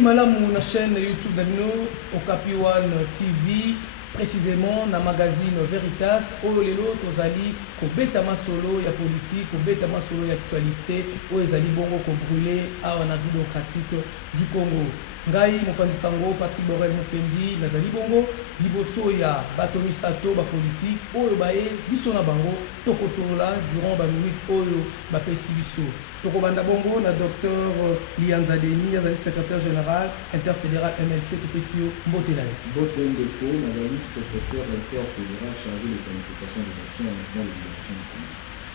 malamu na chaîne YouTube Danino Okapi One TV précisément na magazine Veritas oyo lelo tozali kobeta masolo ya politique kobeta masolo ya actualité oyo ezali bongo ko brûler awa na démocratique du Congo. Ngai mopanzi sango Patrick Borel Mukendi nazali bongo liboso ya bato misato ba politique oyo baye biso na bango tokosolola durant ba minute oyo bapesi biso. Tokobanda bongo na docteur Lianza Deni azali secrétaire général interfédéral MLC topesi yo mbote na ye. Mbote ndeko nazali secrétaire interfédéral chargé de planification des actions en mouvement de libération du Congo.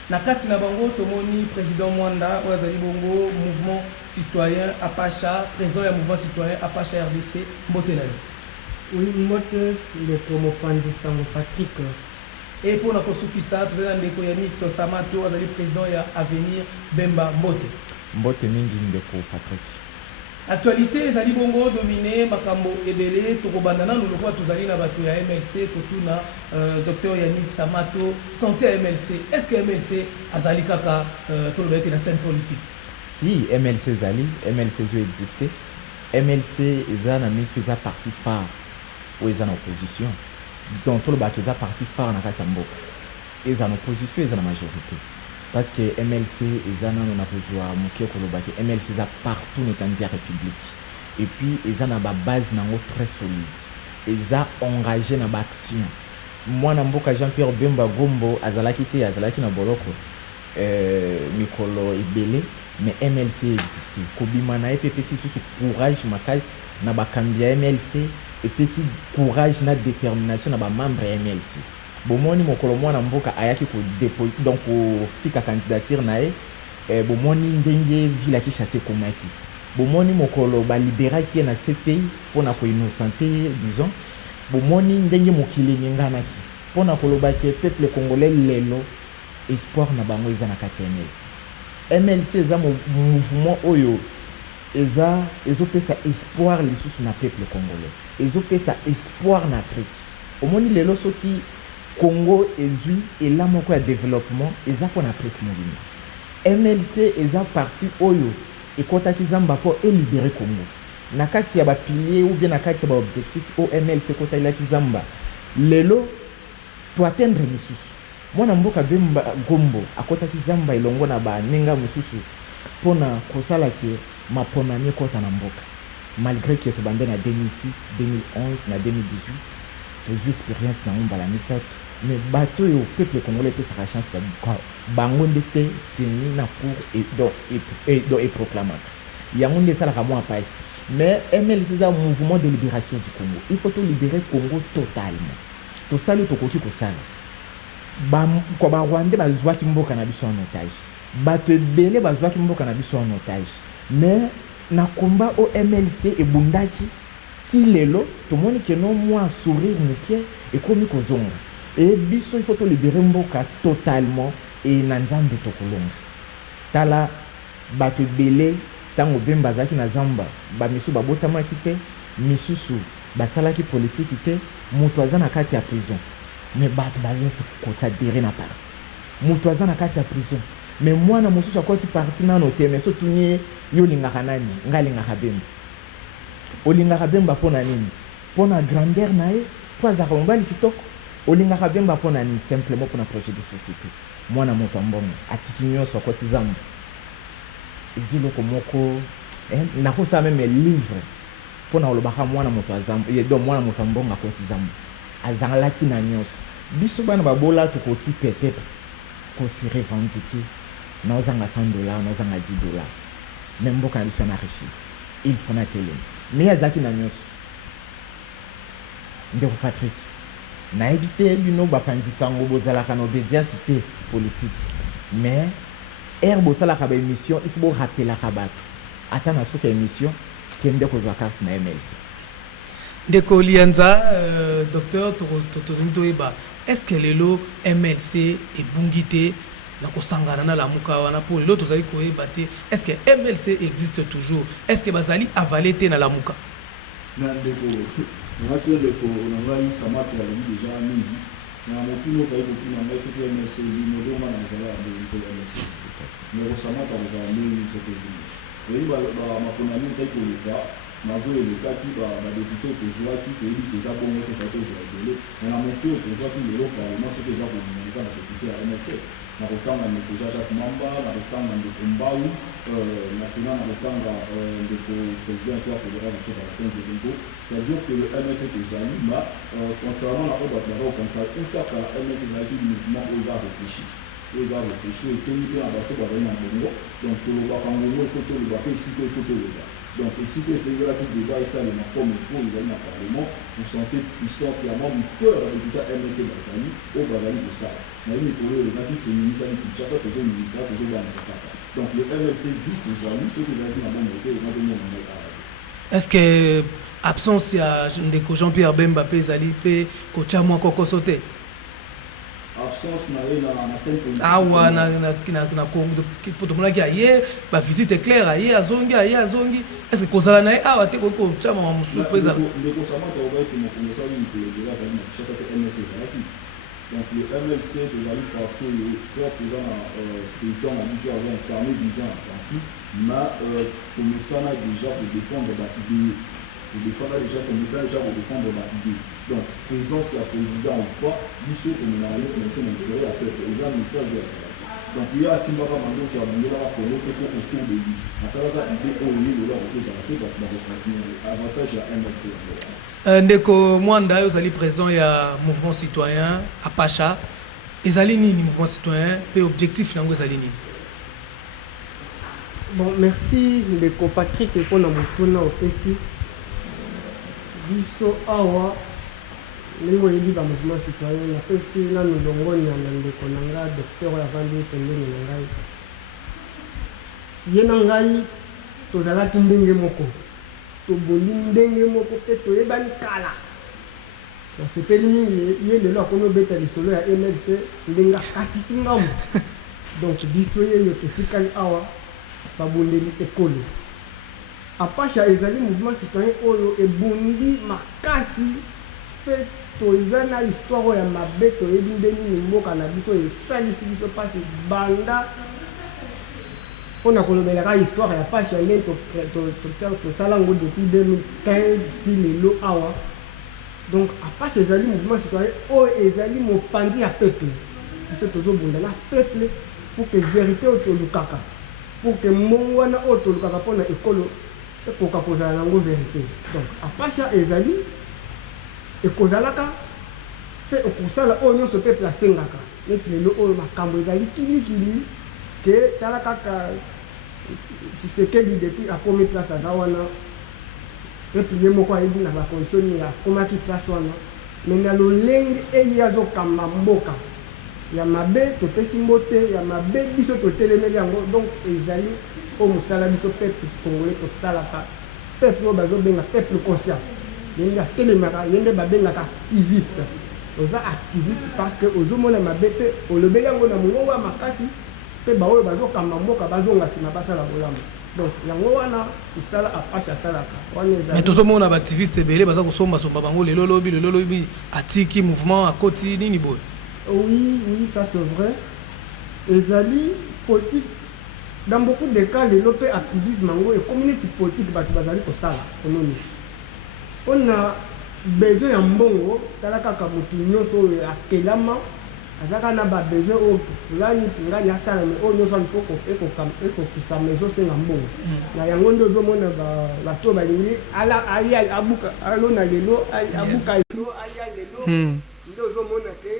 Na kati na bango tomoni président Mwanda oyo azali bongo mouvement citoyen Apacha président ya mouvement citoyen Apacha RDC mbote na ye. Oui, mbote ndeko mopanzi sango Patrick. Et pour notre soupisa, tout ça ndeko Yannick Samato azali président ya Avenir Bemba mbote. Mbote mingi ndeko Patrick. Actualité ezali bongo dominé makambo ebele tokobanda nanu lokwa tozali na bato ya MLC kotuna docteur Yannick Samato santé à MLC. Est-ce que MLC azali kaka tolobete na scène politique? Si MLC zali, MLC zo existé. MLC eza na mitu eza parti phare ou eza na opposition. Donc tout le bac eza parti phare na kati ya mboka. Eza na opposition eza na majorité. Parce que MLC eza na na kozwa moke ko lobaki MLC eza partout na candidat république. Et puis eza na ba base nango très solide. Eza engagé na ba action. Mwana mboka Jean-Pierre Bemba Gombo azalaki na boloko mikolo ebele mais MLC existe. Kobima na EPPC sous courage makasi na ba kambia MLC et puis si courage na détermination na ba membre MLC. Bomoni mokolo mwana mboka ayaki ko dépôt donc ko tika candidature na bomoni ndenge vila ki chasser komaki. Bomoni mokolo ba libéra ki na CPI pona ko innocenter disons. Bomoni ndenge mokili nganaki pona ko lobaki peuple congolais lelo espoir na bango eza na kati ya MLC. MLC eza mouvement oyo eza ezopesa espoir lisusu na peuple congolais. Ezopesa espoir na Afrique. Omoni lelo soki Congo ezui ela moko ya développement eza pour Afrique mobimba. MLC eza parti oyo ekotaki zamba po libérer Congo. Na kati ya ba pilier ou bien na kati ya ba objectif o MLC kota ila kizamba. Lelo to atteindre misusu. Mwana mboka Bemba Gombo akotaki zamba ilongo na ba ninga mususu pona kosala ke maponami kota na mboka. Malgré que to bande na 2006, 2011 na 2018 tozwi expérience na ngomba la misato mais bato yo peuple congolais peut sa chance ba bango ndete seni na pour et proclamateur yango ndesa la kamo apais mais MLC c'est un mouvement de libération du Congo. Il faut tout libérer Congo totalement. To sali to koki ko sala ba ko ba Rwanda bazwa ki mboka na biso en otage bato ebele bazwa ki mboka na biso en otage mais na combat au MLC et bundaki ti lelo to moni ke no moi sourire muke et komi ko zonga et biso il faut to libérer mboka totalement et na nzambe to kolonga tala bato ebele tango Bemba zaki na zamba ba misu babotama kite misusu basalaki politique te mutu aza na kati ya prison mais bato bazo ko s'adhérer na parti mutu aza na kati ya prison mais mwana mosusu akoti parti nano te mais so tunye yo lingaka nani ngalingaka Bemba olingaka Bemba pona nini pona grandeur na ye po azaka mobali kitoko olingaka Bemba pona nini simplement pona projet de société mwana moto mbongo atiki nyonso akoti zamba eziloko moko nakosa même livre pona olobaka mwana moto azamba donc mwana moto mbongo akoti zamba azalaki na nyonso biso bana babola tokoki peut-être ko se revendiquer na ozanga $100 na ozanga $10 même mboka na biso na richesse il faut na télé mais azaki na nyonso ndeko Patrick na ebité bino bapanzi sango bozalaka na obédience te politique mais herbo sala ka ba émission il faut bo rappeler ka bato ata na soka émission kende ko za carte na MLC ndeko Lianza docteur Tototoeba est-ce que lelo MLC ebungité na kosangana na lamuka wana pour lelo tozali koyeba te est-ce que MLC existe toujours est-ce que bazali avalé te na lamuka na ndeko na sio ndeko na ngai Samato ya déjà mingi na mopino fa iko kuna ngai soki MLC ni modoma na zala ya MLC mais Samato za mingi soki et ba mapona ni taiko lika malgré le cas qui va député que je vois qui pays qui est bon que ça peut jouer on a montré que je vois qui le parlement ce que j'ai pour ministre la député à MSC na kotanga ne déjà Jacques Mamba na kotanga de Kombau national na kotanga de président de la fédération de la Congo c'est-à-dire que le MSC que Zali contrairement à l'autre là comme ça un cas que MSC Zali du mouvement aux a réfléchi et tenir bien à bateau par un bongo donc le Bakango il faut que le bateau ici il faut que le gars donc ici que c'est là tout débat et ça le comme il faut les amis dans le parlement vous sentez puissance et avoir du cœur avec le MSC Bazali au Bazali de ça mais il faut le gars qui ministre qui cherche que je ministre que je vois ça donc le MSC vit que Zali ce que vous avez dans mon côté et dans mon est-ce que absence ya ndeko Jean-Pierre Bemba pe Zali pe ko chamwa koko sauté absence na scène awa na Congo pour tout le monde qui aye ba visite claire aye azongi est-ce que kozala na awa te ko chama wa musu pesa ndeko sama to ba ki mo komisa ni que de la famille chef de MSC donc le MLC de la partout le soit présent président a dû avoir un carnet vision atlantique mais commissaire a déjà de défendre la idée de défendre déjà commissaire déjà de défendre la idée donc présence la président ou pas du saut comme on a allé commencer à intégrer à faire les gens message à ça donc il y a Simbaba Mando qui a voulu la Congo qui faut autour de lui à ça va idée au lieu de leur autour à tout donc avantage à MLC ndeko Mwanda ozali président ya mouvement citoyen Apacha ezali nini mouvement citoyen pe objectif nango ezali nini bon merci ndeko Patrick pour na motuna opesi biso awa ndenge oyebi ba mouvement citoyen napesi nanu longoni ya ndeko na ngai docteur oyo avandi pembeni na ngai ye na ngai tozalaki ndenge moko toboli ndenge moko mpe toyebani kala nasepeli mingi ye lelo akomi obeta lisolo ya MLC ndenge akatisi ngambo donc biso yeyo totikali awa babundeli ekolo Apacha ezali mouvement citoyen oyo ebundi makasi pe toza na histoire ya mabe toyebi ndenge nini mboka na biso esalisi biso mpasi banda mpona kolobelaka histoire ya Apacha ndenge tosala yango depuis 2015 ti lelo awa donc Apacha ezali mouvement citoyen oyo ezali mopanzi ya peuple biso tozobunda na peuple pour que vérité oyo tolukaka pour que mbongo wana oyo tolukaka mpona ekolo ekoka kozala nango vérité donc Apacha ezali ekozalaka mpe okosala oyo nyonso peuple asengaka neti lelo oyo makambo ezali kilikili ke tala kaka Tshisekedi depuis akomi place aza wana peuple ye moko ayebi na bakondition nini akomaki place wana me na lolenge eye azokamba mboka ya mabe topesi mbote ya mabe biso totelemeli yango donc ezali oyo mosala biso peuple congolais tosalaka peuple oyo bazobenga peuple conscient yende atelemaka yende babengaka activiste oza activiste parce que ozomona mabe mpe olobeli yango na mongongo ya makasi mpe baoyo bazokamba mboka bazonga nsima basala bolamu donc yango wana osala Apache asalaka mais tozomona baactiviste ebele baza kosombasomba bango lelo lobi atiki mouvement akoti nini boye oui ça c'est vrai ezali politique dans beaucoup de cas lelo mpe activisme yango community politique bato bazali kosala kononi mpona besoin ya mbongo tala kaka motu nyonso oyo akelama azaka na babesoin oyo fulani ngani asala me oyo nyonso ani ekokisa meso osenga mbongo na yango nde ozomona bato balingi abuka alona lelo abuka lelo alia lelo nde ozomona ke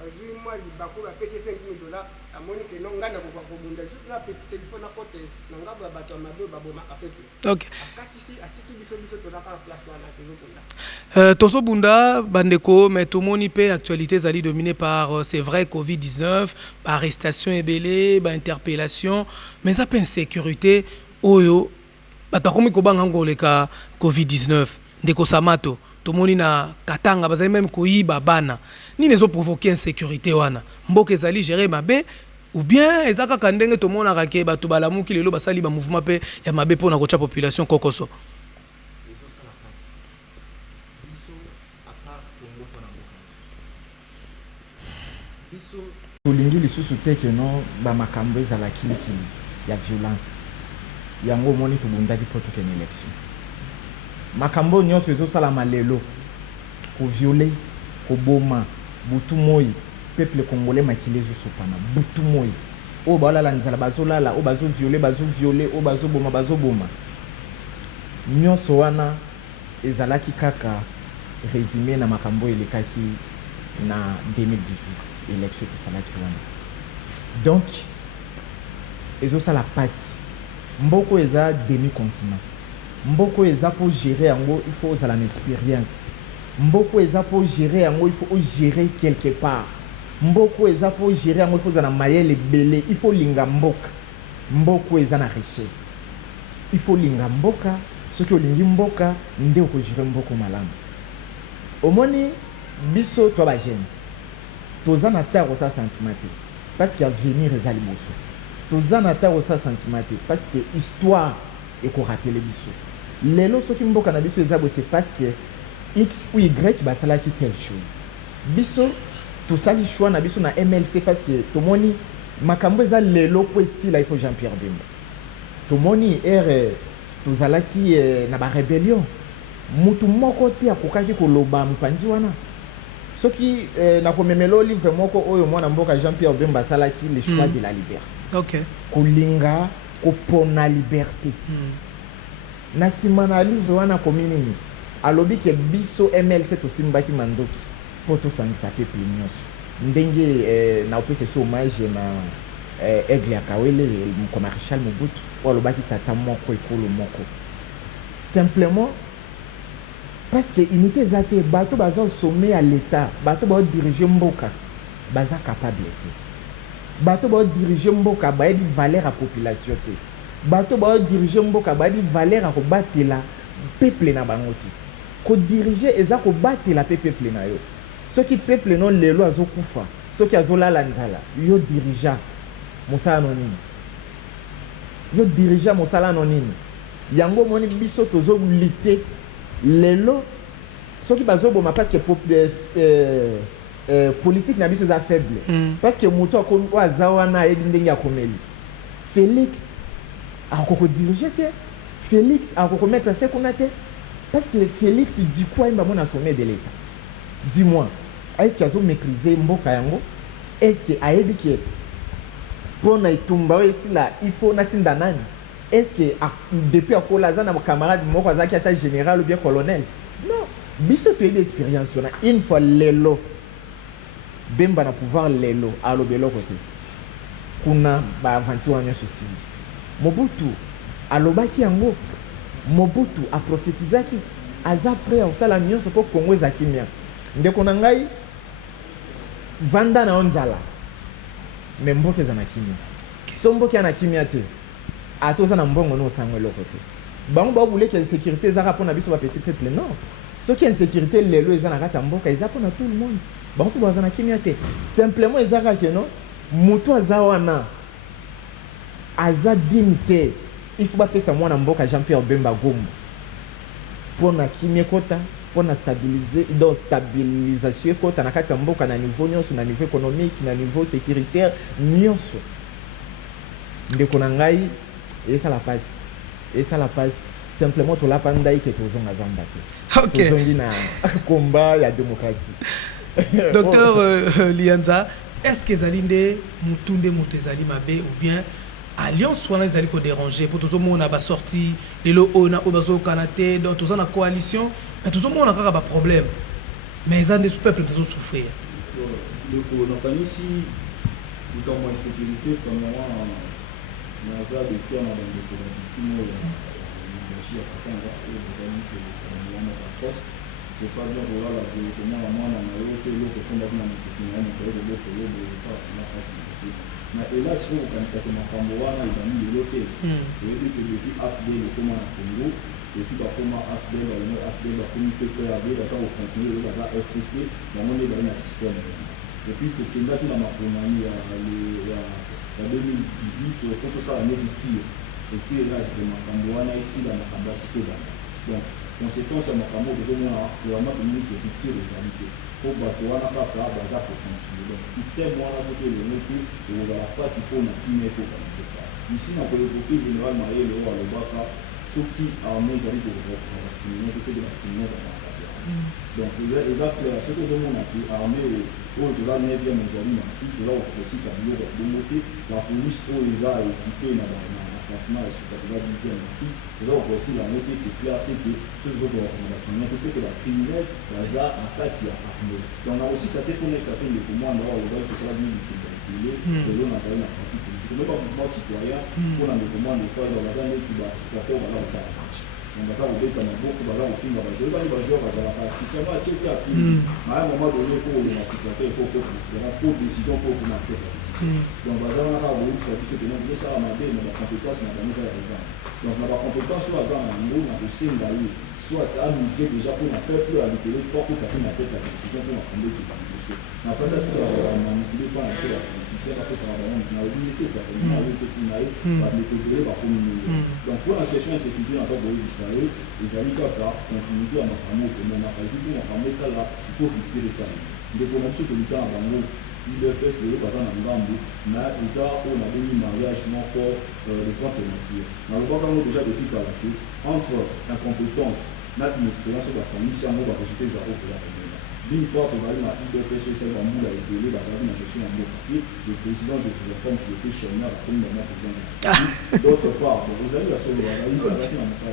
azwi mwa libako bapesi $5,000 amoni ke no ngana koka kobunda lisusu na telefone akote na ngambo ya bato ya mabe babomaka pepe akatisi atiki biso tozaka na place wana tozobunda tozobunda bandeko mais tomoni mpe actualité ezali dominée par c'est vrai Covid-19 baarrestation ebele bainterpellation mais eza mpe insécurité oyo bato akomi kobanga ngo koleka Covid-19 ndeko Samato tomoni na Katanga bazali même koyiba bana nini ezoprovoke insécurité wana mboka ezali géré mabe ou bien ezaka kandenge tomonaka ke bato balamuki lelo basali ba mouvement pe ya mabe mpona kotia population kokoso tolingi lisusu te keno bamakambo ezalaki likili ya violence yango omoni tobundaki mpo tokende élection makambo nyonso ezosalama lelo koviole koboma butu moi peuple congolais makili ezosopana butu moi oyo baolala nzala bazolala oyo bazoviole oyo bazoboma nyonso wana ezalaki kaka résumé na makambo elekaki na 2018 élection tosalaki wana donc ezosala pasi mboko eza demi-continent mboko eza pour gérer yango il faut ozala na expérience mboko eza pour gérer yango il faut gérer quelque part mboko eza pour gérer yango il faut ozala na mayele ebele il faut linga mboko eza na richesse il faut linga mboka soki olingi mboka nde okogere mboko malamu omoni biso to bagene toza na tare osala sentiment te parce que avenir eza liboso toza na tare osala sentiment te parce que histoire ekorapele biso lelo soki mboka na biso eza bo c'est parce que x ou y basalaki telle chose biso tosali choix na biso na MLC parce que tomoni makambo eza lelo po estila il faut Jean-Pierre Bemba tomoni ere tozalaki na ba rébellion mutu moko te akokaki koloba mopanzi wana soki nakomemela livre moko oyo mwana mboka Jean-Pierre Bemba asalaki le choix de la liberté ok kolinga kopona liberté na nsima na livre wana komi nini alobi ke biso MLC tosimbaki mandoki mpo tosangisa peuple nyonso ndenge na opesa so hommage na aigle ya kawele ko maréchal Mobutu oyo alobaki tata moko ekolo moko simplement parce que unité eza te bato baza au sommet ya l'état bato baodirige mboka baza capable te bato baodirige mboka bayebi valeur ya population te bato baodirige mboka bayebi valeur ya kobatela peuple na bango te kodirige eza kobatela pe peuple na yo soki peuple non lelo azokufa soki azolala nzala yo dirija mosala no nini yo dirija mosala no nini yango moni biso tozolite lelo soki bazoboma parce que politique na biso eza faible parce que moto aza wana ayebi ndenge akomeli Félix akokodirige te Félix akokomettre fe kuna te parce que Félix du quoi ayemba mona sommet de l'état dis-moi est-ce que azo maîtriser mboka yango est-ce que ayebi ke pona itumba oyo esila il faut natinda nani est-ce que depuis akola aza na camarade moko azaki ata général ou bien colonel non biso toyebi expérience wana une fois lelo Bemba na pouvoir lelo alobelo kote kuna baaventure wana nyonso esili Mobutu alobaki yango Mobutu aprofetizaki aza prêt akosala nyonso mpo Kongo eza kimia ndeko na ngai vanda na onzala me mboka eza na kimia so mboka ya na kimia te atoza na mbongo no osango eloko te bango baobuleki ya sécurité ezaka mpo na biso bapetit peuple non soki ya insécurité lelo eza na kati ya mboka eza mpo na tout le monde bango mpo baza na kimia te simplement ezaka keno moto aza wana aza dignité il faut bapesa mwana mboka Jean-Pierre Bemba Gombo mpo na kimia ekota mpo na stabilisation ekota na kati ya mboka na niveau nyonso na niveau économique na niveau sécuritaire nyonso ndeko na ngai esala pasi simplement tolapa ndai ke tozonga zamba te tozongi na combat ya démocratie docteur Lianza est-ce que ezali nde mutu nde moto ezali mabe ou bien alliance wana ezali kodéranger mpo tozomona basorti lelo oyo na oyo bazokana te donc toza na coalition mais tozomona kaka baproblème mais eza nde peuple tozosouffrir nakanisi likambo ya sécurité premièrement naza de cœur na bandeko na victime oyo energie ya katanga oyo bozali kowana baforce c'est pas bien kolala komona mwana na yo te eloko efondaki na motuki na yo moto oyo loboko yo boesala na mpasi te na hélas po kokanisaka makambo wana ebami lelo te oyebi ke depuis afdel ekóma na congo depuis bakóma afdel balongo afdel bakómi pe prab baza kocontinue oyo baza fcc bango nde bali na système depuis tokendaki na maponani ya 2018 po tosala neti tir na makambo wana esila makambo asite bana donc conséquence ya makambo tozomona vraiment tomoni ke tir ezali te po bato wana kaka baza kocontinue donc système wana soki elongo te ekozala mpasi mpo na kimia ekokana te ici na koevoke général mayele oyo alobaka ceux qui armés ils allaient pour criminels que c'est de la criminelle donc les appels ceux que je m'en ai armé au 9e aujourd'hui ma fille là aussi ça veut dire de monter la police où ils a équipé dans classement et sur la 10e ma fille là aussi la montée c'est clair c'est que ceux qui ont c'est que la criminelle là en fait il y a armé donc on a aussi ça peut connaître certains de commandes là on va que ça va venir de l'eau dans la pratique politique même pas mouvement citoyen pour la commande de faire dans la dernière type d'associateur voilà au match on va ça au bête dans beaucoup voilà au film va jouer dans les joueurs va la partition va checker à film mais à un moment donné il faut le supporter il faut que il y a trop de décision pour commencer la décision donc va ça on a au ça dit que nous ça on a des la compétence na dans ça donc on a la compétence soit dans un niveau na aussi d'aller soit à nous dire déjà pour un peuple à l'intérieur pour que tu fasses cette décision pour prendre des décisions na pas ça ça va manipuler pas la chose c'est pas que ça va na limiter ça na limiter va méthoder va communiquer donc pour la question de sécurité en fait Israël les amis kaka continuer à m'apprendre comme on a pas dit pour m'apprendre ça là il faut retirer ça de commencer que le temps avant il fait ce que dans ngambo mais ils a on a donné mariage encore le point de matière dans le cas où déjà depuis kalaté entre incompétence na inexpérience de la famille si on va résulter ça au plat d'une part pour aller dans l'IDPS c'est un bout à évoluer la garde je suis en bon papier le président je vous informe qu'il était chômeur à comme moment président d'autre part vous avez la solo la valise la valise dans ça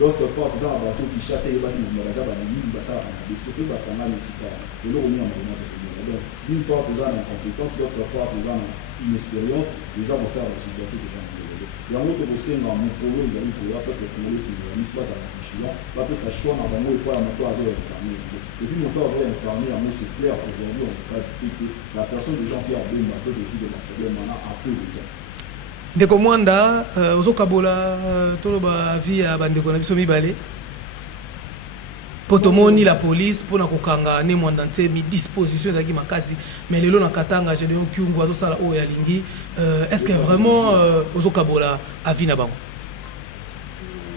d'autre part vous avez un bateau qui chasse les bâtiments dans la garde à l'île ça des surtout ça n'a les cités et là on est en moment donc d'une part vous avez une compétence d'autre part vous avez une expérience vous avez ça la situation que j'ai yango tokosenga mokolo ezali koya mpe tokongoli finira miso mpasa na kichila bapesa choix na bango epai ya moto azo incarne epuis moto azo incarne yango c'est clair aujourd'hui on peut dire que la personne de Jean-Pierre Bemba peut résoudre le problème wana a peu de temps ndeko mwanda ozokabola toloba vie ya bandeko na biso mibale po tomoni la police mpona kokanga ne mwanda nte mi disposition ezalaki makasi mais lelo na katanga général kiungu azosala oyo alingi est-ce que vraiment ozokabola avi na bango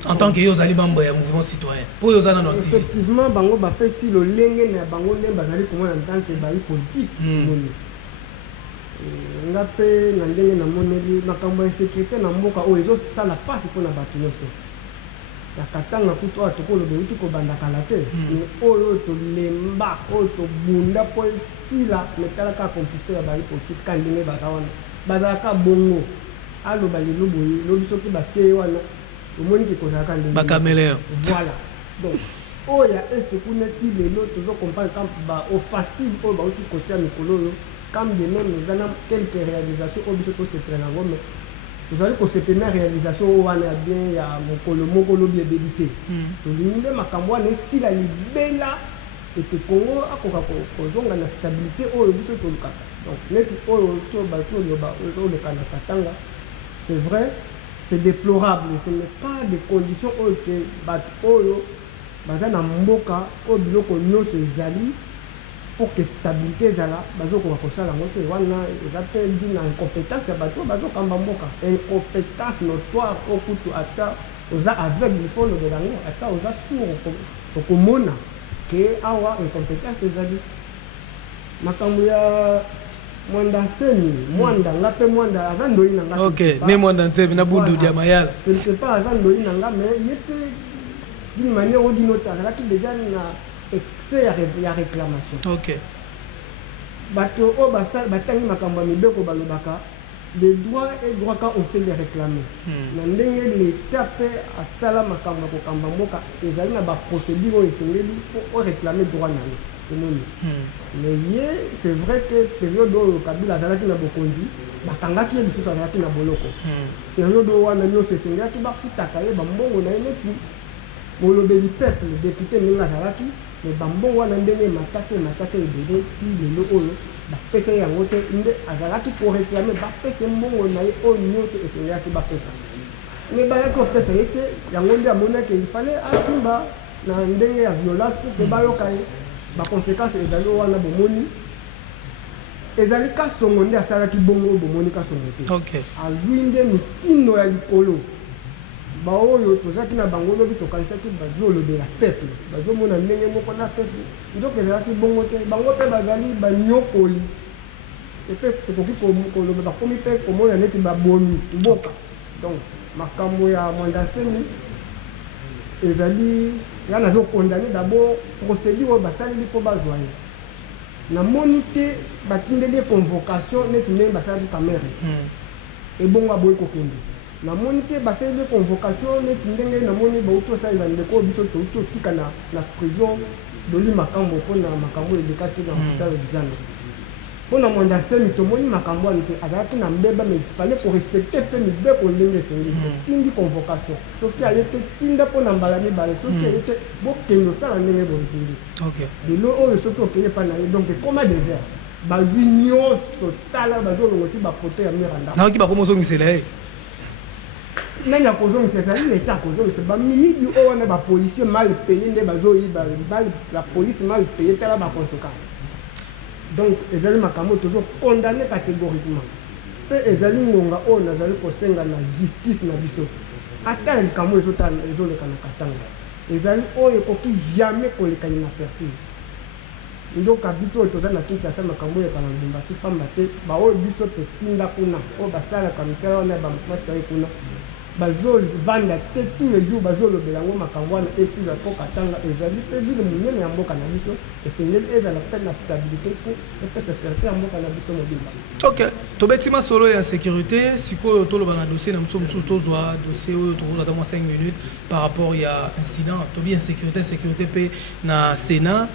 en tant que yo ozali membre ya mouvement citoyen po yo oza nano activiste effectivement bango bapesi lolenge na bango nde bazali komona en tant que bayi politique nga mpe na ndenge namoneli makambo ya sécurité na mboka oyo ezosala mpasi mpona bato nyonso ya katanga kutu oyo tokoloba euti kobanda kala te mais oyo tolemba oyo tobunda mpo esila metalaka complicité ya bayi politique ka ndenge baza wana bazalaka bongo aloba lelo boye lobi soki batie ye wana omoni ke kozalaka ndenge bacaméléon voilà donc oyo ya este kuna ti lelo tozokomprendre kampe baoffensive oyo bauti kotia mikolo oyo comme de même eza na quelques réalisations oyo biso tosepela nango mais tozali kosepela na réalisation oyo wana ya bien ya mokolo moko lobi ebebi te tolingi nde makambo wana esila libela ete kongo akoka kozonga na stabilité oyo biso tolukaka donc neti oyo bato oleka na katanga c'est vrai c'est déplorable ce n'est pas des conditions oyo ke bato oyo baza na mboka oyo biloko nyonso ezali pour que stabilité ezala bazokoka kosala yango te wana eza mpe ndi na incompétence ya bato bazokamba mboka incompétence notoire oyo kutu ata oza aveugle ifo olobela yango ata oza sourd okomona ke awa incompétence ezali makambo ya mwanda seni mwanda nga mpe mwanda aza ndoi na nga ok ne mwanda ntebi na bundu dia mayala quelque part aza ndoi na nga mais ye mpe d'une manière ou d'une autre azalaki déjà na excès ya réclamation ok bato oyo batangi makambo ya mibeko balobaka le droit et droit quand on sait les réclamer na ndenge l'état mpe asala makambo ya kokamba mboka ezali na baprocédure oyo esengeli mpo oréclame droit na yo omoni mais ye c'est vrai que période oyo kabila azalaki na bokonzi bakangaki ye lisusu azalaki na boloko période oyo wana nyonso esengelaki bafutaka ye bambongo na ye neti molobeli peuple député ndenge azalaki mais bambongo wana ndenge emataka ebele ti lelo oyo bapesa yango te nde azalaki koréclame bapesa mbongo na ye oyo nyonso esengelaki bapesa mais bayaki kopesa ye te yango nde amonaki ifale asimba na ndenge ya violence pour ke bayoka ye baconséquence ezali wana bomoni ezali kasongo nde asalaki bongo oyo bomoni kasongo te azwi nde mitindo ya likolo baoyo tozalaki na bango lobi tokanisaki bazolobela peuple bazomona ndenge moko na peuple nzoka ezalaki bongo te bango mpe bazali banyokoli epe tokoki koloba bakomi mpe komona neti babomi mboka donc makambo ya Mwandasemi ezali ya nazo condamné d'abord procédure basaleli po bazwa ye namoni te batindeli convocation neti ndenge basaleli kamere ebongo aboyi kokende namoni te basaleli convocation neti ndenge namoni bauti osalela ndeko oyo biso touti otika na prison doli makambo mpona makambo eleka te na hôpital Ozana mpona Mwandasemi tomoni makambo wana te azalaki na mbeba mais fallait korespecte mpe mibeko ndenge etongi tindi convocation soki aye te tinda mpona mbala mibale soki aye te bokende osala ndenge boyekende lelo oyo soki okeye mpa na ye donc ekoma désert bazwi nyonso tala bazolongoti bafoto ya miranda naoki bakomozongisela ye nani akozongisa ezali leta akozongisa bamiyidi oyo wana bapolisier mal paye nde bazoyiba la police mal paye tala baconséquence donc ezali makambo toujours condamné catégoriquement mpe ezali ngonga oyo nazali kosenga na justice na biso ata likambo ezoleka na katanga ezali oyo ekoki jamais kolekani na personne ndoka biso oyo toza na Kinshasa makambo oyo ekana Lubumbashi pamba te baoyo biso totinda kuna oyo basalaka misala wana ya bamasumasitaye kuna bazovanda te tous les jours bazolobela yango makambo wana esila mpo katanga ezali mpe vile monene ya mboka na biso esengeli ezala mpe na stabilité mpo epesa fierté ya mboka na biso mobimisi ok tobeti masolo ya sécurité sikoyo toloba na dossier na biso mosusu tozwa dossier oyo tokozata mwa 5 minutes par rapport ya incident tobi insécurité mpe na Sénat.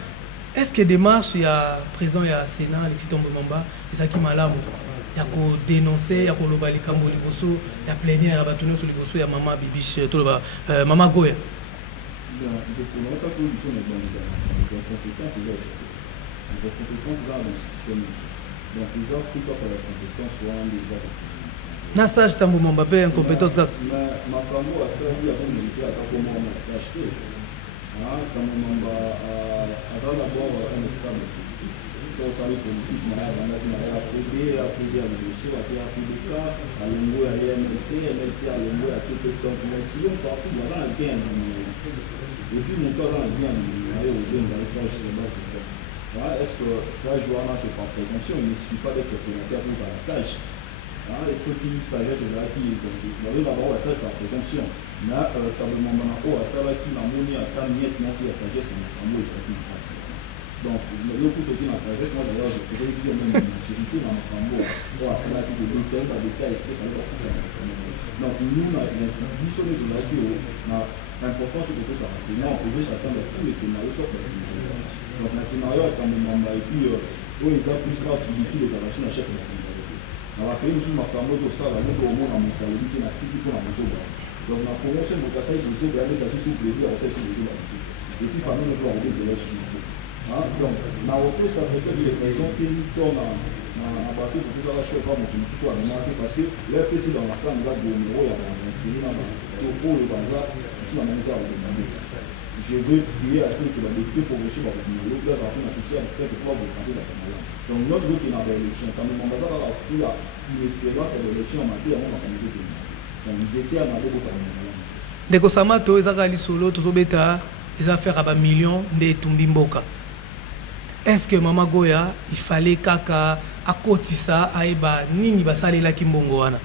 Est-ce que démarche ya président ya Sénat Alexis Thombo Mwamba ezalaki malamu ya kodénoncer ya koloba likambo liboso ya plénière ya bato nyonso liboso ya mama Bibiche toloba mama Goya na sage Thombo Mwamba mpe incompétence kaka makambo asali azala d'abord un stable totali politique na bandaki na ACD ya liboso ate ACDK alongo ya MLC alongo ya tout donc mais sinon partout voilà un gain et puis mon corps a bien naye obenga stage sur base de quoi est-ce que stage wana c'est par présomption il ne suffit pas d'être sénateur pour faire un stage est-ce que qui sagesse ezalaki bazo d'abord la stage par présomption na tablement bana oyo asalaki namoni ata miette moko ya sagesse na makambo ezalaki na kati donc loko toki na sagesse moi d'ailleurs je pourrais dire même na maturité na makambo oyo asalaki de détail badétail ese fale bakuta na makambo donc nous na biso nde tozalaki oyo na importance oyo tokosaka sénat on pouvait s'attendre tous les scénarios sauf la scénario donc na scénario ya tambemamba et puis oyo eza plus pas filiki les relations na chef na na bapayi mosusu makambo tosala moto omona moto alobi te na tiki mpona mozoba donc na promotion moto asali mozoba ya neta susu plaisir asalisi mozoba mosusu et puis famille moto akoki ezela susu donc na opesa peut-être les raisons mpe mito na bato tokosala choka moto mosusu amemaki parce que l'FCC dans l'ensemble eza bomero ya baintiri na bato oyo baza mosusu na manisa ya kodemande je veux payer assez que badéputé promotion bakokimalo place bakona souci ya peut-être pouvoir voter bakamala donc nyonso kokende na baélection kamema baza kaka fula inespérance ya baélection ya mabe yango makambo kokende donc nzete ya mabe bokamela malamu ndeko Samato ezaka lisolo tozobeta eza affaire ya bamillion nde etumbi mboka. Est-ce que mama Goya il fallait kaka akotisa ayeba nini basalelaki mbongo wana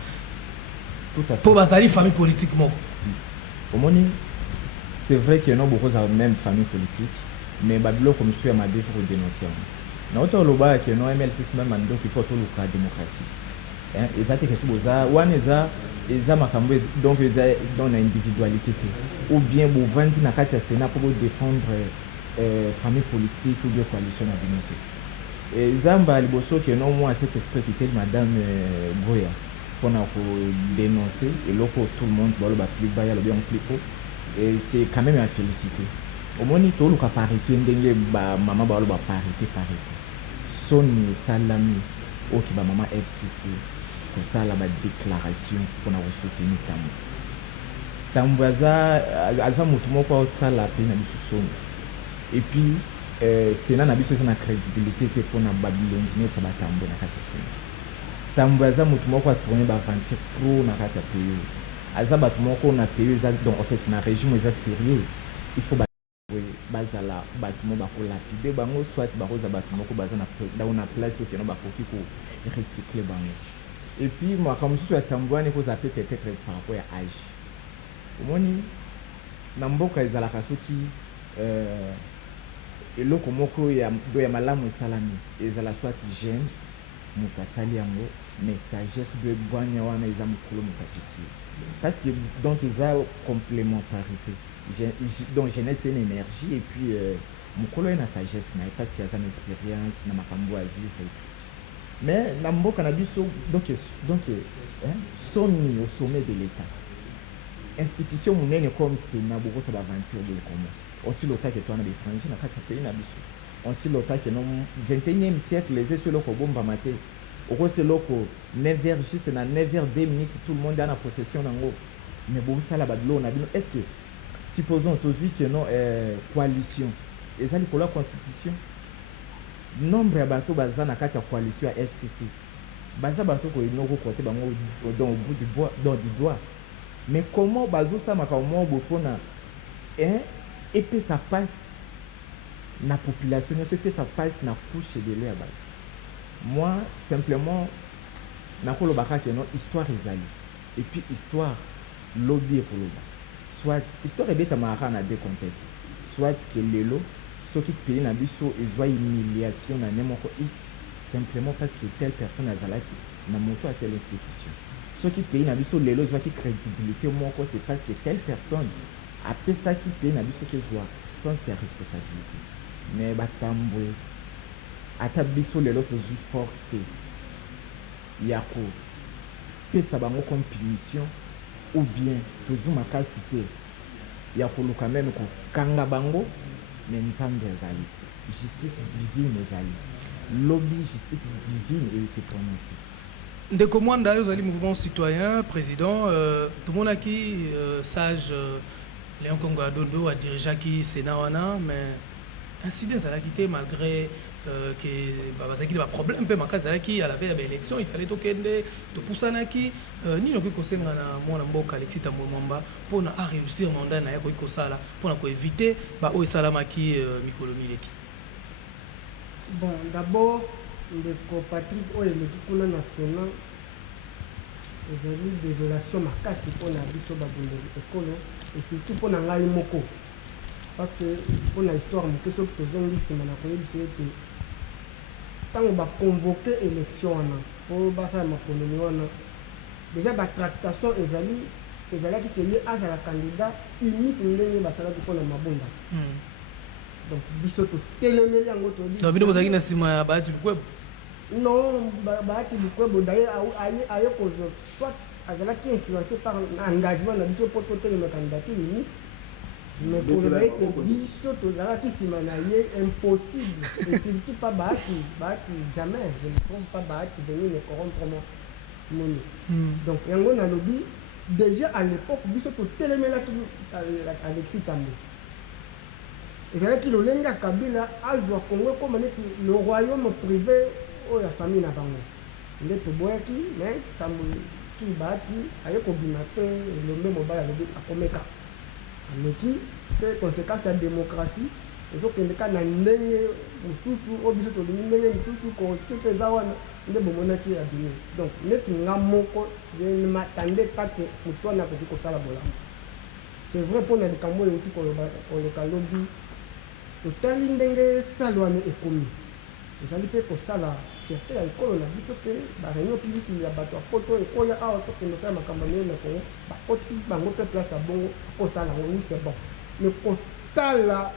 tout à fait po bazali famille politique moko omoni c'est vrai qu'il y a beaucoup de même famille politique mais babilo comme sur ma défense pour dénoncer na auto loba que no MLC même ando qui porte la démocratie hein ezate que soboza wana eza makambo donc eza dans l'individualité ou bien bo vandi na kati ya Sénat pour défendre famille politique ou bien coalition na binote et zamba liboso que non moi cet esprit qui était madame Goya pour dénoncer et là pour tout le monde va le plus bas ya le bien plus haut et c'est quand même à féliciter au moins tout le cas parité ndenge ba maman ba lo ba parité soni salami o ki ba maman FCC ko sala ba déclaration pour na soutenir tambo aza mutu moko sala pe na biso soni et puis Sénat na biso na crédibilité te pour na Babylone ne sa batambo na kati Sénat tambo aza mutu moko a tourner ba aventure pro na kati pays aza bato moko na pays donc en fait c'est un régime sérieux il faut bazala bato mo bakola ide bango soit bakoza bato moko baza na place oyo keno bakoki ko recycler bango Et puis moi comme je suis à Tambouane ko zappé peut-être par rapport à âge. Omoni na mboka ezalaka soki eloko moko ya malamu esalami ezala soit jeune moto asali yango mais sagesse de bwanya wana eza mokolo moto apesi parce que donc eza complémentarité donc jeunesse c'est une énergie et puis mokolo ye na sagesse na ye parce que aza na expérience na makambo à vivre mais na mboka na biso donc soni au sommet de l'état institution monene comme Sénat bokosa baventure de comment aussi l'OTA que toi na l'étranger na kati ya pays na biso aussi l'OTA que non 21e siècle les eux loko bomba maté okosi loko 9h juste na 9h 2 minutes tout le monde est en possession nango mais bokosala babilo na bino est-ce que supposons tozwi que non coalition ezali pour la constitution nombre ya bato baza na kati ya coalition ya FCC baza bato ko inoko côté bango dans au bout du bois dans du doigt mais comment bazo ça makambo bopona et puis ça passe na population et puis ça passe na couche de l'air moi simplement na ko lobaka que non histoire ezali et puis histoire lobby pour loba soit histoire ebeta mara na deux contextes soit que lelo soki pays na biso ezwa humiliation na nemoko x simplement parce que telle personne azalaki na moto à telle institution soki pays na biso lelo ezwa ki crédibilité moko c'est parce que telle personne après ça qui pays na biso kezwa sans sa responsabilité mais batambwe ata biso lelo tozwi force te yako pesa bango comme punition ou bien tozwi makasi te ya koluka même kokanga bango mais nzambe ezali justice divine ezali lobby justice divine et se prononcer ndeko mwanda yo zali mouvement citoyen président tout le monde qui sage Léon Congo Adondo a dirigé qui Sénat wana mais incident ezalaki te malgré que bazaki ba problème pe makaza qui à la veille de l'élection il fallait tokende to pusanaki ni noki kosenga na mwana mboka Alexis Tambwe-Mwamba pour na réussir mandat na yako ikosala pour na éviter ba o esalamaki mikolo mileki. Bon d'abord ndeko Patrick oyo eleki kuna na Sénat ezali désolation makasi mpona biso babundeli ekolo et surtout mpona ngai moko parce que mpona histoire moke soki tozongi nsima na koyebiso ete ntango baconvoke élection wana mpo basala makonomi wana déjà batractation ezalaki ke ye azala candidat unique ndenge basalaki mpona mabunda donc biso totelemeli yango toyebi bino bozalaki na nsima ya Bahati Lukwebo non Bahati Lukwebo daye aye kozwa soit azalaki influencé par engagement na biso mpo totelema candidature unique mais pour le mec biso tozalaki nsima na ye impossible et surtout pas Bahati jamais je ne trouve pas Bahati venir me corrompre mon donc yango na lobby déjà à l'époque biso totelemelaki Alexis Tambwe ezalaki lolenge ya Kabila azwa Congo koma neti le royaume privé oyo ya famille na bango nde toboyaki mais Tambwe ki Bahati aye kobima mpe elombe mobali alobi akomeka ameki mpe conséquence ya démocratie ezokende ka na ndenge mosusu oyo biso tolingi ndenge mosusu corruption mpe eza wana nde bomonaki ya bino donc neti nga moko je ne m'attendais pas ke moto wana akoki kosala bolamu c'est vrai mpona likambo oyo euti koloka lobi totali ndenge sale wana ekomi ezali mpe kosala fierté ya ekolo na biso mpe bareunion piliki ya bato ya poto ekoya awa tokende osala makambo minene na Congo bakoti bango mpe place ya bongo kosala yango oui c'est bon mais kotala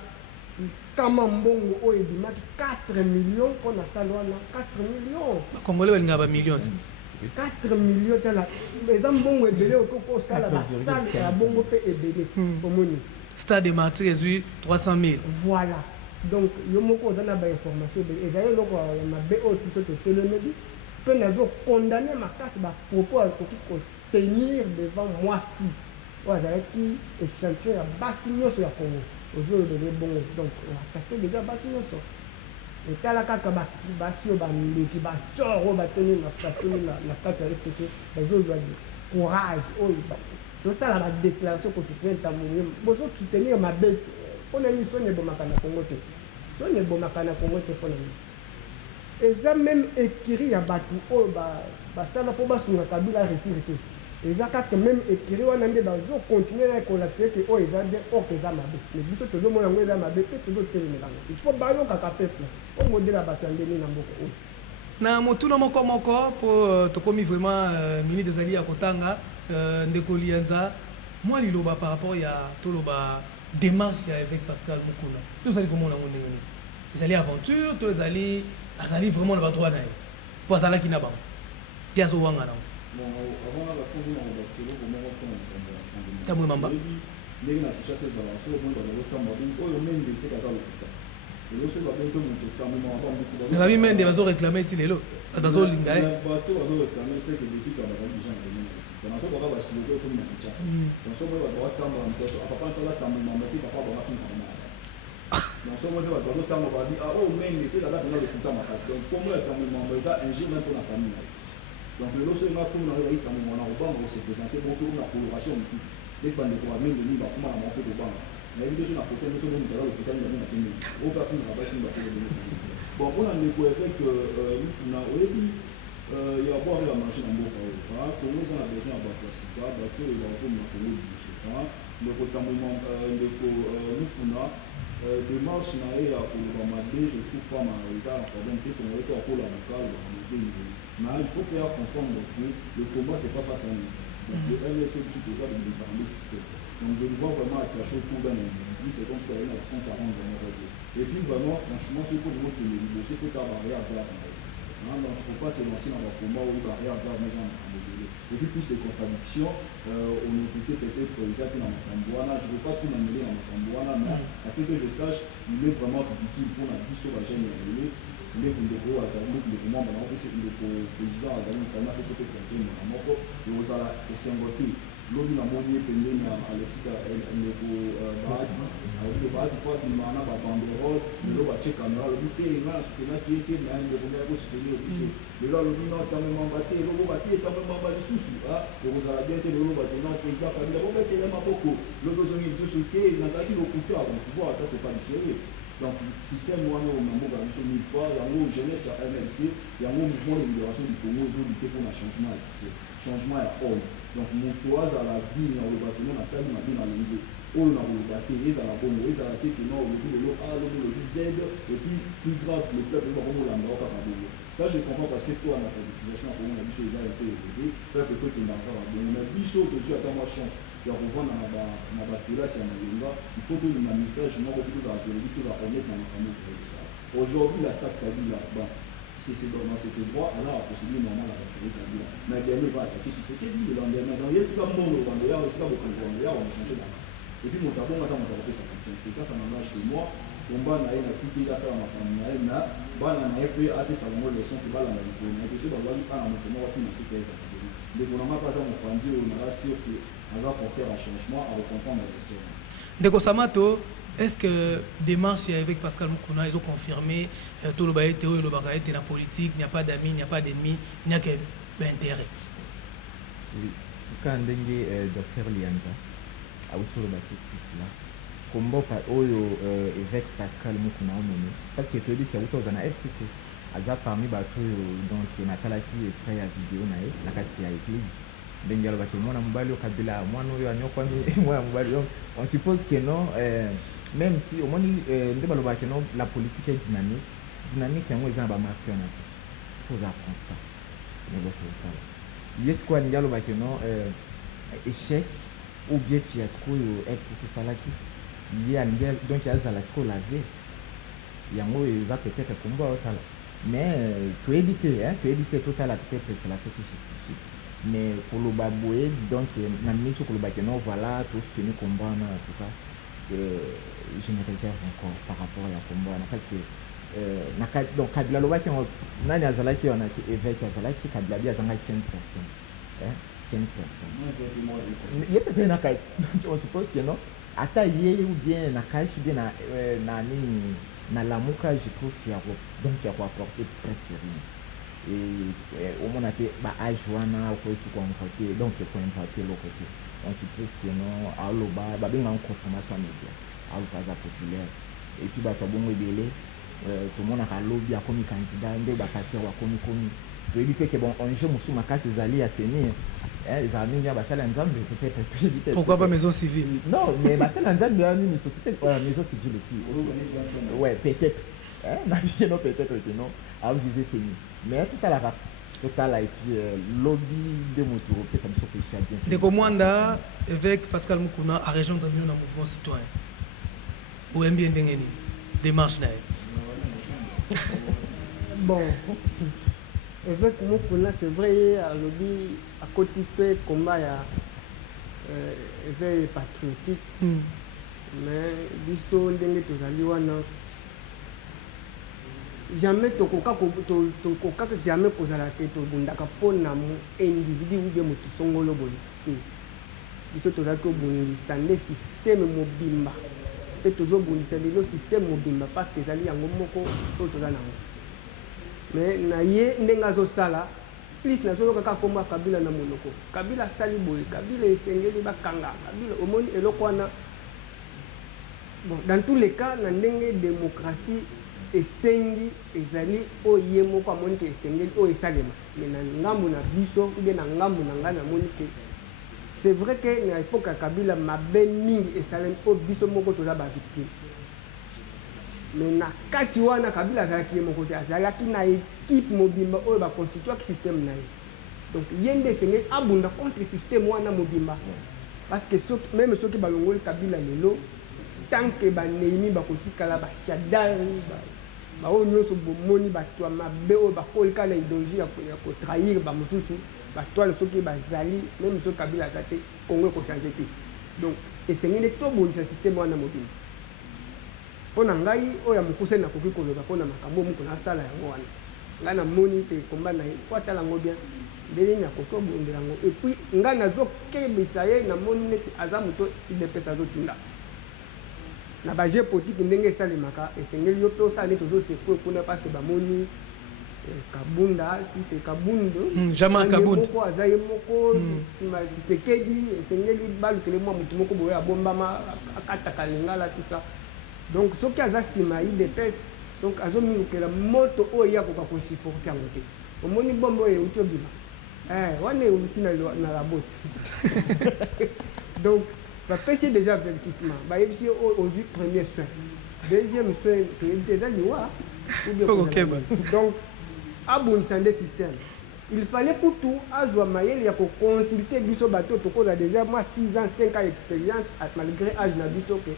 kama mbongo oyo ebimaki 4 millions mpona sale wana 4 millions bakongole balingaka bamillion te 4 millions tala eza mbongo ebele okoki kosala basale ya bongo mpe ebele omoni stade martyr ezwi 300 000 voilà donc yo moko oza na bainformation ebele ezali eloko ya mabe oyo biso totelemeli mpe nazokondamne makasi bapropos akoki kotenir devant mwasi oyo azalaki échantillon ya basi nyonso ya Congo ozoyebele bongo donc oatake deja basi nyonso etala kaka basi oyo bamileki bacor oyo bateni na kati ya FCC bazozwa courage oyo tosala badéclaration kosoutenir Tambwe bozosoutenir mabeti mpona nini soni ebomaka na Congo te soni ebomaka na Congo te mpona nini eza même écrit ya bato oyo basala mpo basunga kabila réussir te eza kaka même écrit wana nde bazocontinue na ekolaxe ke oyo eza bien or eza mabe mais biso tozomona yango eza mabe mpe tozotelemelanga il faut bayokaka peuple o modele ya bato ya ndenge na mboka oyo na motuna moko po tokomi vraiment minute ezali ya kotanga ndeko Lianza mwa liloba par rapport ya toloba démarche ya évêque Pascal Mukuna tozali komona ngo ndenge nini ezali aventure to ezali azali vraiment na badroit na ye po azalaki na bango ti azowanga nango tamwe mamba ndenge na kishasa ezala solo moni bazalotamba oyo mende eseka aza lokuta lelo soki babenge moto tamwema bambuku babi mende bazoréclame ti lelo bazolinga ye bato bazoréclame seke depuis ka bazali déjà na domaine donc soki baka basiloke okomi na kishasa donc soki bato batambola moto apapa nsala tamwema si papa bangafika mama donc soki moni bato bazotamba babi oyo mende eseka aza pena lokuta makasi donc kombo ya tamwema eza injure même mpona famille na ye donc lelo soki nga komi na yo yayi tamwema na kobanga kosepresente moko na coloration mosusu ndenge bandeko bamenge nini bakoma na moko kobanga nayebi te so na kote nyonso nini kala lokota nini na pembeni oyo afingaka basi bakolo bon mpona ndeko efeke na oyebi ya bo arela marché na mboka oyo kongo eza na besoin ya bato ya sika bato oyo bakomi na kongo libiso ndeko tamwema ndeko mukuna démarche na ye ya koloba mabe je trouve pas eza na problème te kongo ete akola mokalo bamabe mais il faut que ya comprendre que le combat c'est pas face à nous donc le MLC biso toza kobimisaka nde système donc je le vois vraiment attaché autour d'un individu c'est comme si ayei na 140 vraiment radio et puis vraiment franchement soki po lingo tele liboso po ta barrière grave na ye donc faut pas se lancer dans le combat où barrière grave mais en makambo et puis plus de contradiction on écoutait peut-être eza ti na makambo wana je veux pas tout namele na makambo wana mais afin que je sache il est vraiment ridicule mpona biso bagene ya lele ndeko ndeko oyo azali ndeko ndeko mwamba nango mpe ndeko président azali mokanda mpe soki conseil mwana moko ekozala esengo te lobi namoni ye pembeni ya alexika ndeko baati aoke baati po abima na babanderole lelo batie camera alobi te nga nasutenaki ye te naye ndeko naye kosoutenir biso lelo alobi na ntango emamba te lelo batie ntango emamba lisusu ekozala bien te lelo bato na président kabila bobetele maboko lobi ozongi lisusu te nazalaki lokuta bon tu vois ça c'est pas du sérieux donc système wana oyo na mboka na biso mipa yango jeunesse ya MLC yango mouvement de libération du Congo ezolite mpona changement ya système changement ya homme donc moto azala bini na koloba teno nasali mabe na longo oyo na koloba te ezala bongo ezala te keno olobi lelo a lobi lobi z et puis plus grave le peuple bakomolanda o kaka bongo ça je comprends parce que toi na politisation ya Congo na biso eza ya pe élevé peuple tokendaka kaka bongo mais biso tozwi ata mwa chance ya kovanda na bakelasi ya malenga il faut tolinga message moko mpe tozala tolobi tozala honnête na makambo okosala aujourd'hui l'attaque kabila c'est droit alors la procédure normale à la kabila mais dernier va attaquer Tshisekedi le lendemain donc yesika mbongo bando ya esika bokanisi bando ya on changer na et puis moto abongo ata moto akopesa confiance et ça n'engage que moi komba na ye na tiki asala makambo na ye na bana na ye mpe apesa bango leson mpe balanda likolo na ye pe so bazwaki ana moto moko ntina soki eza kabeli ndeko na nga mpe aza mopanzi oyo na asio ke aza porteur ya changement arecomprendre leson ndeko Samato. Est-ce que démarche avec Pascal Mukuna, ils ont confirmé tout le bail théorie, le bail est dans la politique, il n'y a pas d'amis, il n'y a pas d'ennemis, il n'y a que d'intérêt. Oui, quand on dit docteur Lianza, à autour de tout de suite là, combat oyo évêque Pascal Mukuna omoni, parce que tu dis qu'il y a autour de la FCC, aza parmi bateau donc nakala qui extrait la vidéo nae, la kati ya église. Bengalo baki mwana mobali o kabila mwana oyo anyokwami mwana mobali on suppose que non même si au moins nde baloba que non la politique est dynamique yango eza ba marque na il faut être constant mais beaucoup ça yes quoi ngalo ba que non échec ou bien fiasco yo FCC salaki y a ngel donc ya za la sco la vie yango eza peut-être combat ça mais tu éviter total peut-être c'est la fait qui justifie mais pour le baboué donc na minute pour le bakeno voilà tout ce que nous combat en tout cas je me réserve encore par rapport à combat parce que donc kabila lobaki nani azalaki on a dit évêque azalaki kabila bi azanga 15 personnes 15 personnes il y a personne na kait donc on suppose que non ata yeye ou bien na kaish ou bien na nini na lamuka je trouve qu'il y a donc il y a apporter presque rien et au moins ba âge wana ou quoi conforter donc pour importer le côté on suppose que non aloba ba benga en consommation média au pas populaire et puis ba to bongo belé tomonaka lobi akomi candidat nde bapaster bakomi toyebi mpe ke bon enjeu mosusu makasi ezali ya seni ezala mingi ya basala ya nzambe peut-être toyebi te pourquoi pas maison civile non mais basala ya nzambe ya nini société maison civile aussi ouais peut-être nabikeno peut-être ke non aogize seni mais totalaka totala et puis lobby de moto opesa biso position ya bien ndeko mwanda évêque Pascal Mukuna a rejoindre bino na mouvement citoyen oyembi ndenge nini démarche na ye bon évêque Mukuna c'est vrai alobi akoti mpe combat ya éveil patriotique mais biso ndenge tozali wana jamais tokoka jamais kozala te tobundaka mpona individu ou bien motu songolo boye te biso tozalaki obundisa nde systeme mobimba mpe tozobundisa lelo systeme mobimba parce que ezali yango moko oyo toza nango mais na ye ndenge azosala plus nazoloka kaka kombo ya kabila na monoko kabila asali boye kabila esengeli bakanga kabila omoni eloko wana bon dans tous les cas na ndenge démocratie esengi ezali oyo ye moko amoni ke esengeli oyo esalema mais na ngambo na biso ou bien na ngambo na ngai namoni ke c'est vrai que na époque ya kabila mabe mingi esalemi oyo biso moko toza bavictime mais na kati wana kabila azalaki ye moko te azalaki na équipe mobimba oyo baconstituaki système na ye donc ye nde esengeli abunda contre système wana mobimba parce que même soki balongoli kabila lelo tant que baneimi bakotikala bashadari baoyo nyonso bomoni bato ya mabe oyo bakolika na idéologie ya kotrahir bamosusu batwale soki bazali même soki kabila aza te kongo ekochange te donc esengeli tobondisa systeme wana mobimba mpo na ngai oyo ya mokuse nakoki koloba mpo na makambo moko nasala yango wana ngai namoni te komba na ye fo atala yango bien ndenge nakoki obondela yango epuis ngai nazokebisa ye namoni neti aza moto idps azotinda na baje politique ndenge esalemaka esengeli yo mpe osala neti ozosekue kuna parce bamoni kabunda si c'est kabundo jamais kabunda moko aza ye moko nsima Tshisekedi esengeli balukele mwa motu moko boye abombama akataka lingala tout ça donc soki aza nsima idps donc azomilukela moto oyo yakoka kosupporte yango te omoni bombe oyo euti obima wana euti na laboti donc bapesi déjà avertissement bayebisi ozwi premier soin deuxième soin toyebi te eza liwa donc abondisa nde système il fallait kutu azwa mayele ya koconsulte biso bato tokoza déjà moi 6 ans 5 ans d'expérience malgré âge na biso ke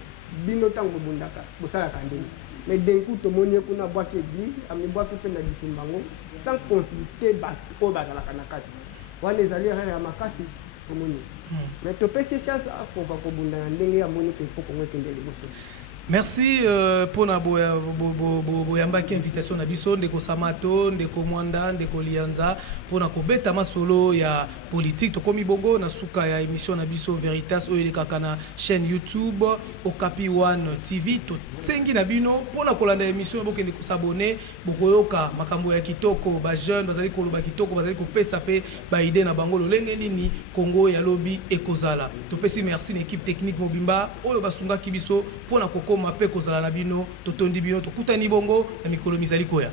bino ntango bobundaka bosalaka ndenge mais d'un coup tomoni kuna bwaki église amibwaki mpe na bitumbango sans consulter bato oyo bazalaka na kati wana ezali erreur ya makasi tomoni mais topesi chance akoka kobunda na ndenge ya moni mpe mpo kongo ekende liboso. Merci pour na boyambaki invitation na biso ndeko Samato ndeko Mwanda ndeko Lianza pour na kobeta masolo ya politique tokomi bongo na suka ya émission na biso Veritas oyo elekaka na chaîne YouTube Okapi One TV to tsengi na bino pour na kolanda émission bokende ko s'abonner bokoyoka makambo ya kitoko ba jeune bazali koloba kitoko bazali kopesa pe ba idée na bango lolenge nini Congo ya lobby ekozala topesi merci na équipe technique mobimba oyo basunga kibiso pour na koko mape kozala na bino totondi bino tokutani bongo na mikolo mizali koya.